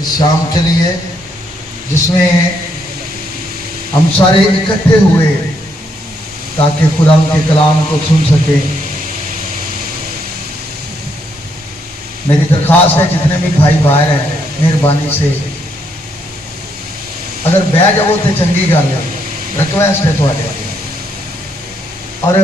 اس شام کے لیے جس میں ہم سارے اکٹھے ہوئے تاکہ خدا کے کلام کو سن سکیں۔ میری درخواست ہے جتنے بھی بھائی باہر ہیں مہربانی سے اگر بہ جاؤ تو چنگی گل ہے، ریکویسٹ ہے تھوڑے اور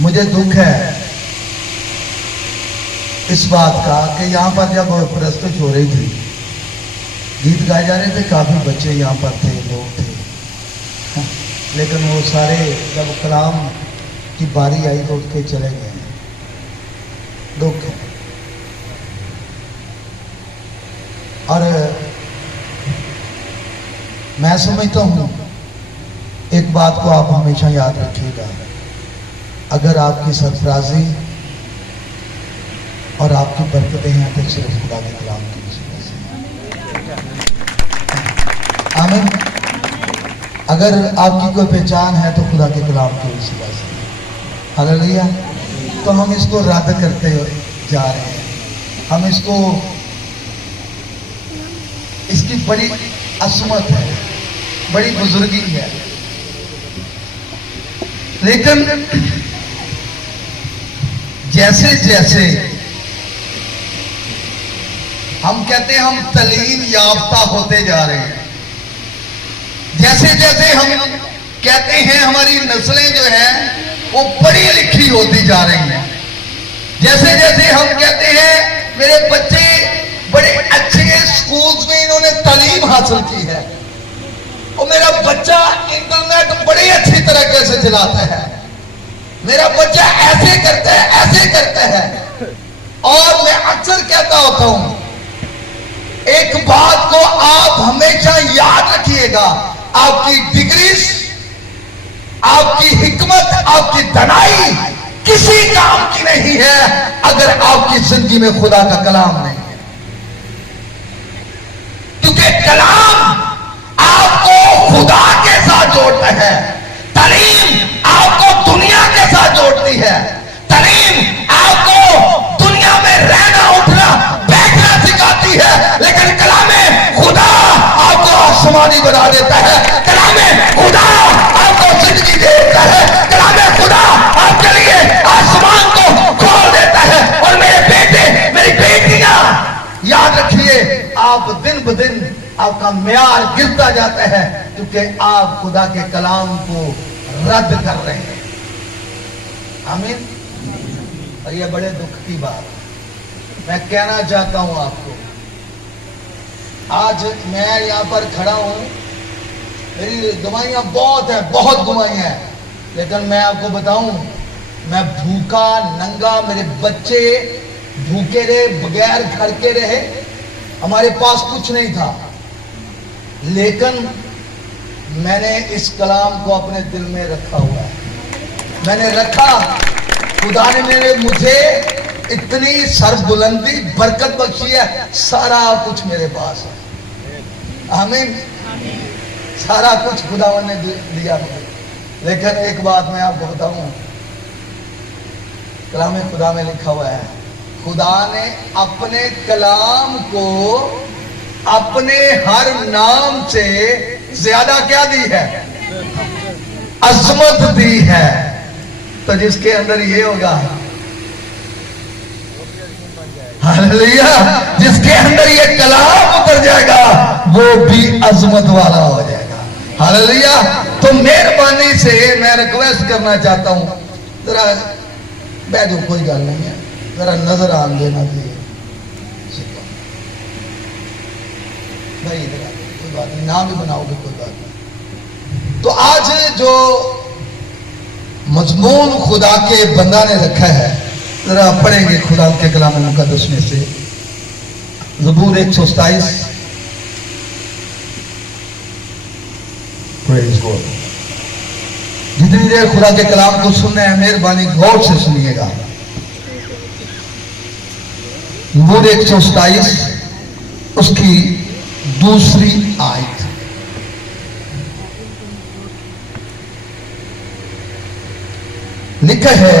مجھے دکھ ہے اس بات کا کہ یہاں پر جب پرستش ہو رہی تھی گیت گائے جا رہے تھے کافی بچے یہاں پر تھے، لوگ تھے، لیکن وہ سارے جب کلام کی باری آئی تو اٹھ کے چلے گئے۔ دکھ ہے اور میں سمجھتا ہوں ایک بات کو آپ ہمیشہ یاد رکھیے گا، اگر آپ کی سرفرازی اور آپ کی برکتیں ہیں تو صرف خدا کے کلام کی وجہ سے۔ آمین۔ اگر آپ کی کوئی پہچان ہے تو خدا کے کلام کی وجہ سے۔ ہلیلویا۔ تو ہم اس کو رد کرتے جا رہے ہیں، ہم اس کو، اس کی بڑی عظمت ہے، بڑی بزرگی ہے، لیکن جیسے جیسے ہم کہتے ہیں ہم تعلیم یافتہ ہوتے جا رہے ہیں، جیسے جیسے ہم کہتے ہیں ہماری نسلیں جو ہیں وہ پڑھی لکھی ہوتی جا رہی ہیں، جیسے جیسے ہم کہتے ہیں میرے بچے بڑے اچھے سکولز میں انہوں نے تعلیم حاصل کی ہے اور میرا بچہ انٹرنیٹ بڑی اچھی طریقے سے چلاتا ہے، میرا بچہ ایسے کرتا ہے ایسے کرتا ہے۔ اور میں اکثر کہتا ہوتا ہوں ایک بات کو آپ ہمیشہ یاد رکھیے گا، آپ کی ڈگریز، آپ کی حکمت، آپ کی دانائی کسی کام کی نہیں ہے اگر آپ کی زندگی میں خدا کا کلام نہیں ہے، کیونکہ کلام آپ کو خدا کے ساتھ جوڑتا ہے، تعلیم آپ کو دنیا کے ساتھ جوڑتی ہے، تعلیم آپ کو دنیا میں رہنا اٹھنا بیٹھنا سکھاتی ہے، لیکن کلام خدا آپ کو آسمانی بنا دیتا ہے، کلام خدا آپ کو زندگی دیتا ہے، کلام خدا آپ کے لیے آسمان کو کھول دیتا ہے۔ اور میرے بیٹے میری بیٹیاں یاد رکھیے آپ دن بدن آپ کا معیار گرتا جاتا ہے کیونکہ آپ خدا کے کلام کو رد کر رہے ہیں۔ آمین۔ اور یہ بڑے دکھ کی بات میں کہنا چاہتا ہوں آپ کو، آج میں یہاں پر کھڑا ہوں، میری گوائیاں بہت ہیں، بہت گوائیاں ہیں، لیکن میں آپ کو بتاؤں میں بھوکا ننگا، میرے بچے بھوکے رہے، بغیر گھر کے رہے، ہمارے پاس کچھ نہیں تھا، لیکن میں نے اس کلام کو اپنے دل میں رکھا ہوا ہے، میں نے رکھا، خدا نے مجھے اتنی سر بلندی برکت بخشی ہے، سارا کچھ میرے پاس ہے۔ آمین۔ سارا کچھ خداوند نے دیا مجھے، لیکن ایک بات میں آپ کو بتاؤں، کلام خدا میں لکھا ہوا ہے خدا نے اپنے کلام کو اپنے ہر نام سے زیادہ کیا دی ہے؟ عظمت دی ہے۔ تو جس کے اندر یہ ہوگا، ہلیلویا، جس کے اندر یہ کلام اتر جائے گا وہ بھی عظمت والا ہو جائے گا۔ ہلیلویا۔ تو مہربانی سے میں ریکویسٹ کرنا چاہتا ہوں، ذرا بیٹھو، کوئی گل نہیں ہے، ذرا نظر آن دینا چاہیے بھائی، ادھر کوئی بات نہیں، نام بھی بناؤ گے کوئی بات نہیں۔ تو آج جو مضمون خدا کے بندہ نے رکھا ہے، ذرا پڑھیں گے خدا کے کلام مقدس میں سے زبور 127۔ پریز گاڈ۔ جتنی دیر خدا کے کلام کو سننا ہے مہربانی غور سے سنیے گا۔ زبور 127 اس کی دوسری آیت۔ لکھا ہے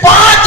5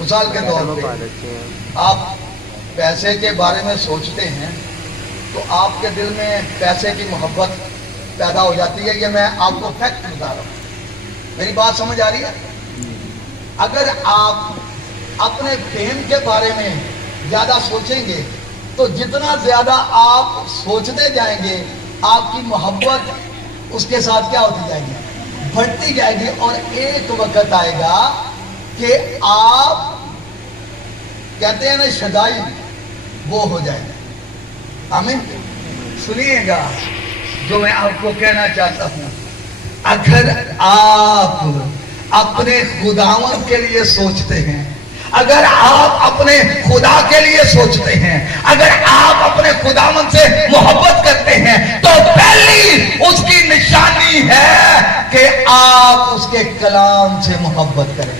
مثال کے طور پہ آپ پیسے کے بارے میں سوچتے ہیں تو آپ کے دل میں پیسے کی محبت پیدا ہو جاتی ہے. یہ میں آپ کو فیکٹ بتا رہا ہوں, میری بات سمجھ آ رہی ہے؟ اگر آپ اپنے فیم کے بارے میں زیادہ سوچیں گے تو جتنا زیادہ آپ سوچتے جائیں گے آپ کی محبت اس کے ساتھ کیا ہوتی جائے گی؟ بڑھتی جائے گی. اور ایک وقت آئے گا کہ آپ کہتے ہیں نا شدائی, وہ ہو جائے گا. آمین. سنیے گا جو میں آپ کو کہنا چاہتا ہوں, اگر آپ اپنے خداوند کے لیے سوچتے ہیں, اگر آپ اپنے خدا کے لیے سوچتے ہیں, اگر آپ اپنے خداوند سے محبت کرتے ہیں تو پہلی اس کی نشانی ہے کہ آپ اس کے کلام سے محبت کریں.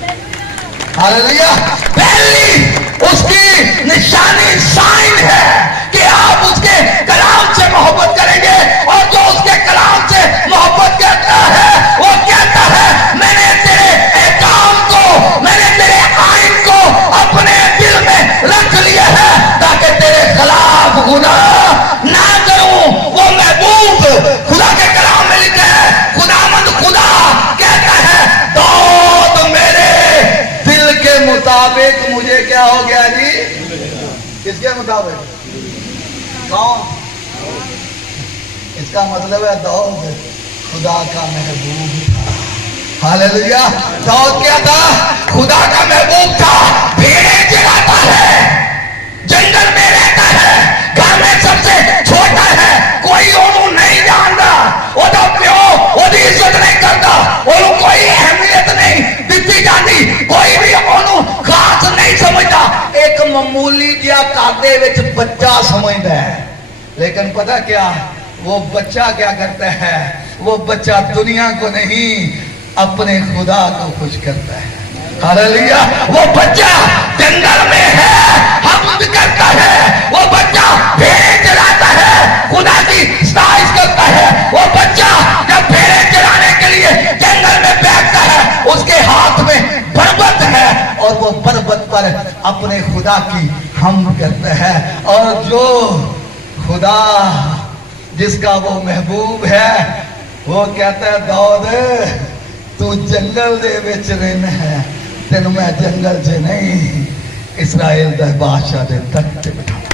ہاللیلویا. پہلی اس کی نشانی سائن ہے کہ آپ اس کے کلام سے محبت کریں گے. اور جو اس کے کلام سے محبت کرتا ہے وہ کہتا ہے میں نے تیرے احکام کو, میں نے تیرے آئین کو اپنے دل میں رکھ لیا ہے تاکہ تیرے خلاف گناہ نہ کروں. وہ محبوب خدا کے کلام میں لکھا ہے, خداوند خدا کہتا ہے داؤد میرے دل کے مطابق مجھے کیا ہو گیا جی؟ کس کے مطابق؟ کون؟ اس کا مطلب ہے داؤد خدا کا محبوب تھا. ہاللیلویا. داؤد کیا تھا؟ خدا کا محبوب تھا. بھیڑیں چراتا ہے, جنگل میں رہتا ہے, گھر میں سب سے چھوٹا ہے, کوئی انہوں نہیں جانتا, وہ تو پیو وہ دی عزت نہیں کرتا, انہوں کوئی اہمیت نہیں دیتی جاتی, کوئی بھی انہوں خاص نہیں سمجھتا. ایک معمولی جہا کادے وچ بچہ سمجھتا ہے. لیکن پتہ کیا وہ بچہ کیا کرتا ہے؟ وہ بچہ دنیا کو نہیں اپنے خدا کو خوش کرتا ہے. ہاللیلویا. وہ بچہ جنگل میں ہے, حمد کرتا ہے. وہ بچہ بھیڑیں چراتا ہے, خدا کی ستائش کرتا ہے. وہ بچہ جب بھیڑیں چرانے کے لیے جنگل میں بیٹھتا ہے اس کے ہاتھ میں بربت ہے اور وہ بربت پر اپنے خدا کی حمد کرتا ہے. اور جو خدا جس کا وہ محبوب ہے وہ کہتا ہے داؤد تو جنگل دے وچ رہنا ہے, تینوں میں جنگل سے نہیں اسرائیل دے بادشاہ دے تخت پہ بٹھاؤں.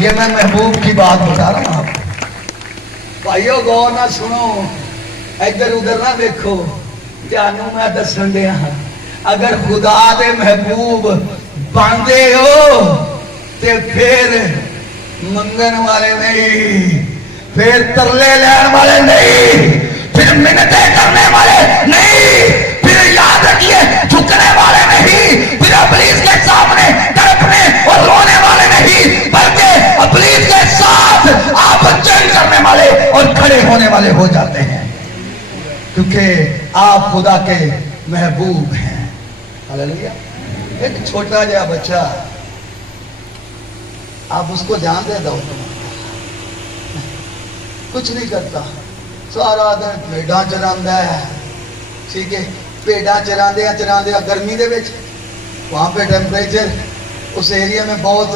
یہ میں محبوب کی بات بتا رہا ہوں آپ کو. بھائیو غور نہ سنو, ادھر ادھر نہ دیکھو, جانو میں دسن دیا ہاں. اگر خدا دے محبوب باندھے ہو تے پھر منگن والے نہیں, پھر ترلے لین والے نہیں, پھر منتیں کرنے والے نہیں, پھر یاد رکھیے جھکنے والے نہیں, پھر ابلیس کے سامنے تڑپنے اور رونے والے نہیں, بلکہ ابلیس کے ساتھ آپ جنگ کرنے والے اور کھڑے ہونے والے ہو جاتے ہیں کیونکہ آپ خدا کے محبوب ہیں. ہاللیلویا. ایک چھوٹا جا بچہ, آپ اس کو جانتے دو, کچھ نہیں کرتا, سارا دن بھیڑاں چراندا ہے. ٹھیک ہے, بھیڑاں چراندے گرمی دے وچ, وہاں پہ ٹیمپریچر اس ایریا میں بہت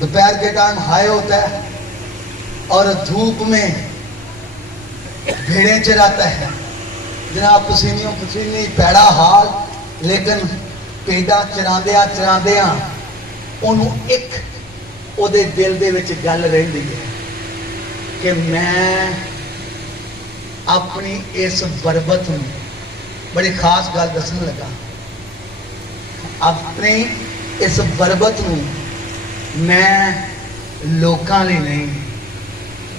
دوپہر کے ٹائم ہائی ہوتا ہے اور دھوپ میں بھیڑیں چراتا ہے. جناب پسینیوں پسینی پیڑا حال, لیکن بھیڑاں چراندیاں انہوں ایک او دے دل دے وچ گل رہندی ہے کہ میں اپنی اس بربت میں بڑی خاص گل دسن لگا, اپنی اس بربت میں لوکاں لئی نہیں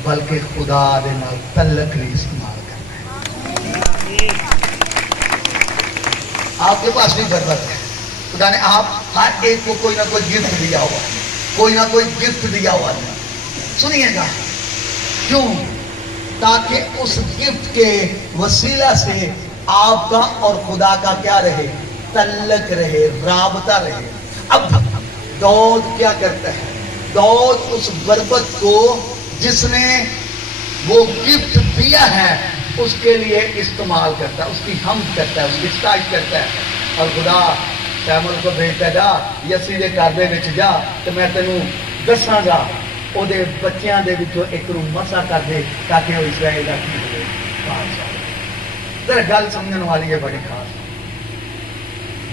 بلکہ خدا دے نال تعلق لئی استعمال کرنا ہے. آپ کے پاس بھی بربت ہے, خدا نے آپ ہر ایک کو کوئی نہ کوئی گفٹ دیا ہوا, کوئی نہ کوئی گفٹ دیا ہوا ہے. سنیے گا کیوں؟ تاکہ اس گفٹ کے وسیلہ سے آپ کا اور خدا کا کیا رہے؟ تعلق رہے, رابطہ رہے. اب داؤد کیا کرتا ہے؟ داؤد اس بربت کو جس نے وہ گفٹ دیا ہے اس کے لیے استعمال کرتا ہے, اس کی حمد کرتا ہے, اس کی ستائش کرتا ہے. اور خدا ਸੈਮਲ ਕੋ ਭੇਜਦਾ ਜਾ ਯਸੀ ਦੇ ਘਰ ਦੇ ਵਿੱਚ ਜਾ ਤੇ ਮੈਂ ਤੈਨੂੰ ਦੱਸਾਂਗਾ ਉਹਦੇ ਬੱਚਿਆਂ ਦੇ ਵਿੱਚੋਂ ਇੱਕ ਨੂੰ ਮਸਾ ਕਰ ਦੇ ਤਾਂ ਕਿ ਉਹ ਇਸਰਾਇਲ ਦਾ ਕੀ ਹੋਵੇ ਬਾਦਸ਼ਾਹ। ਜਰਾ ਗੱਲ ਸਮਝਣ ਵਾਲੀ ਹੈ ਬੜੀ ਖਾਸ।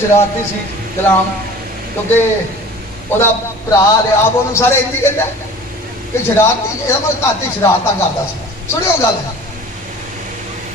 ਸ਼ਰਾਰਤੀ ਸੀ ਗੁਲਾਮ, ਕਿਉਂਕਿ ਉਹਦਾ ਭਰਾ ਲਿਆਬ ਉਹਨੂੰ ਸਾਰੇ ਇੰਝ ਕਹਿੰਦਾ ਕਿ ਸ਼ਰਾਰਤੀ, ਇਹਦਾ ਮਤਲਬ ਘਰ ਦੀ ਸ਼ਰਾਰਤਾਂ ਕਰਦਾ ਸੀ। ਸੁਣਿਓ ਗੱਲ,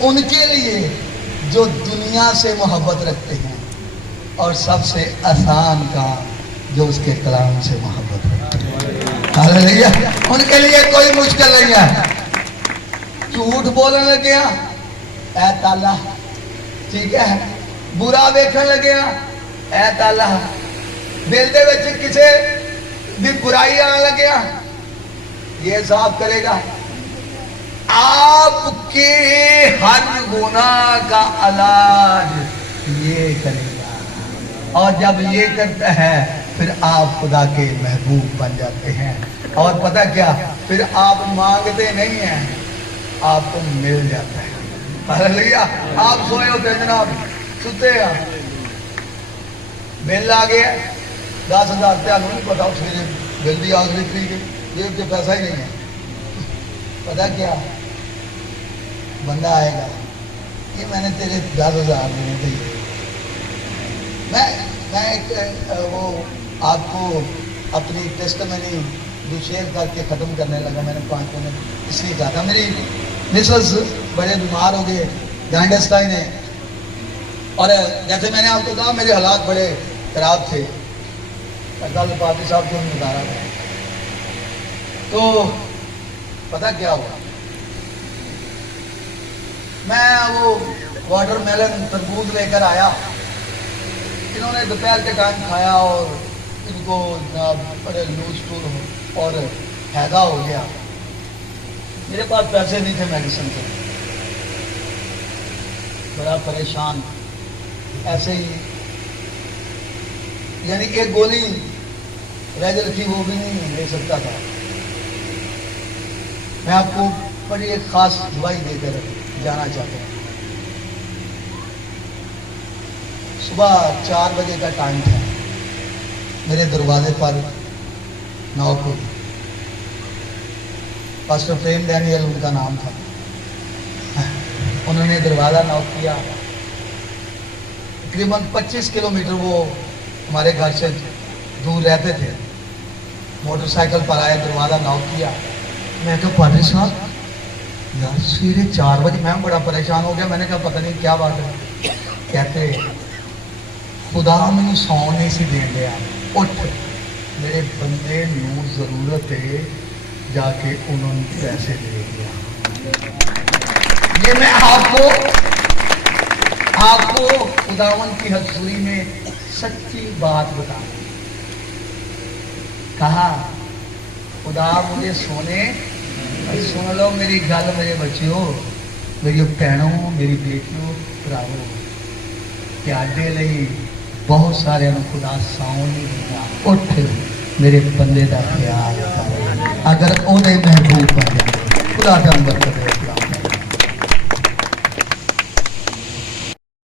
ان کے لیے جو دنیا سے محبت رکھتے ہیں، اور سب سے آسان کام جو اس کے کلام سے محبت رکھتے ہیں۔ ہاللیلویا۔ ان کے لیے کوئی مشکل نہیں ہے۔ جھوٹ بولنے لگے اے تالا، ٹھیک ہے، برا ویکھن لگے اے تالا، دل دے وچ کسے دی برائی آنے لگے یہ صاف کرے گا۔ آپ کے ہر گناہ کا علاج یہ کرے گا، اور جب یہ کرتا ہے پھر آپ خدا کے محبوب بن جاتے ہیں۔ اور پتہ کیا، پھر آپ مانگتے نہیں ہیں، آپ کو مل جاتا ہے۔ ہاللیلویا۔ آپ سوئے ہوتے ہیں جناب، ستے ہیں، بل آ گیا 10,000، تمہیں نہیں پتا اس کے بل دی آخری تاریخ جیب سے پیسہ ہی نہیں ہے۔ پتا کیا، بندہ آئے گا، یہ میں نے تیرے 10,000 دینے تھے۔ میں ایک وہ آپ کو اپنی ٹیسٹمنی جو شیئر کر کے ختم کرنے لگا، میں نے 5 منٹ اس لیے کہا تھا، میری مسز بڑے بیمار ہو گئے، جانڈس ٹائن ہے، اور جیسے میں نے آپ کو کہا میرے حالات بڑے خراب تھے، کل پارٹی صاحب کو بتا رہا تھا، تو پتہ کیا ہوا، میں وہ واٹر میلن تربوز لے کر آیا، انہوں نے دوپہر کے ٹائم کھایا اور ان کو بڑے لوز ٹول اور ہیضہ ہو گیا۔ میرے پاس پیسے نہیں تھے میڈیسن کے، بڑا پریشان، ایسے ہی یعنی ایک گولی ریجل کی وہ بھی نہیں لے سکتا تھا۔ میں آپ کو بڑی ایک خاص دوائی دے کر جانا چاہتا ہوں۔ صبح 4 بجے کا ٹائم تھا، میرے دروازے پر نوک ہوئی، پاسٹر پریم ڈینیل ان کا نام تھا، انہوں نے دروازہ نوک کیا، تقریباً 25 کلومیٹر وہ ہمارے گھر سے دور رہتے تھے، موٹر سائیکل پر آئے، دروازہ نوک کیا، میں کہا پادری صاحب یار سویرے 4 بجے، میں بڑا پریشان ہو گیا، میں نے کہا پتہ نہیں کیا بات ہے، کہتے خدا مجھے سون نہیں سی دین دیا، اٹھ میرے بندے نو ضرورت ہے، جا کے انہوں نے پیسے دے دیا۔ یہ میں آپ کو خداوند کی حضوری میں سچی بات بتا، کہا خدا مجھے سونے، سن لو میری گل میرے بچیوں، میری بھینوں، میری بیٹیوں، بھراؤ، تہاڈے لئی بہت سارے خدا ساؤں نہیں دیتا، اٹھ میرے بندے دا خیال کر، اگر وہ محبوب بن جائے، خدا کا برکت